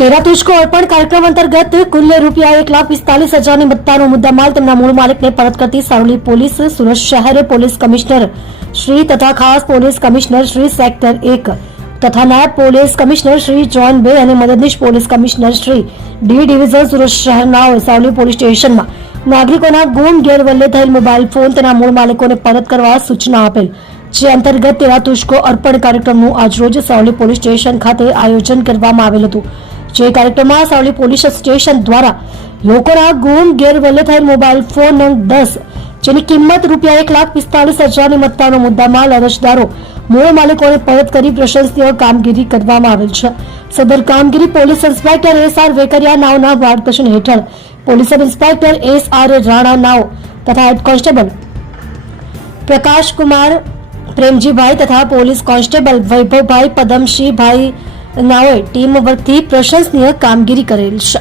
તેરા તુજકો અર્પણ કાર્યક્રમ અંતર્ગત કુલ રૂપિયા 1,45,000ની મત્તાનો મુદ્દામાલ તેમના મૂળ માલિકને પરત કરતી સારોલી પોલીસ સુરત શહેર પોલીસ કમિશનર શ્રી તથા ખાસ પોલીસ કમિશનર શ્રી સેક્ટર 1 તથા નાયબ પોલીસ કમિશનર શ્રી જોન 2 અને મદદનીશ police commissioner Shri D division Surat શહેરના સારોલી પોલીસ સ્ટેશનમાં નાગરિકોના ગુમ ગેરવલ્લે થયેલ મોબાઈલ ફોન તેના મૂળ માલિકોને પરત કરવા સૂચના આપેલ, જે અંતર્ગત તેરા તુજકો અર્પણ કાર્યક્રમનું આજરોજ સારોલી પોલીસ સ્ટેશન ખાતે આયોજન કરવામાં આવેલ હતું. જે કાર્યક્રમમાં સારોલી પોલીસ સ્ટેશન દ્વારા લોકોના ગુમ ગેરવલ્લે થયેલ મોબાઈલ ફોન નંગ 10 જેની કિંમત રૂપિયા 1,45,000ની મત્તાનો મુદ્દામાલ અરજદારો મૂળ માલિકોને પરત કરી પ્રશંસનીય કામગીરી કરવામાં આવેલ છે. સદર કામગીરી પોલીસ ઇન્સ્પેક્ટર એસ.આર. વેકરિયા નાવના માર્ગદર્શન હેઠળ પોલીસ સબ ઇન્સ્પેક્ટર એસ.આર. રાણા નાવ તથા હેડ કોન્સ્ટેબલ પ્રકાશકુમાર પ્રેમજીભાઈ તથા પોલીસ કોન્સ્ટેબલ વૈભવભાઈ પદમસિંહભાઈ નાઓએ ટીમ વર્કથી પ્રશંસનીય કામગીરી કરેલ છે.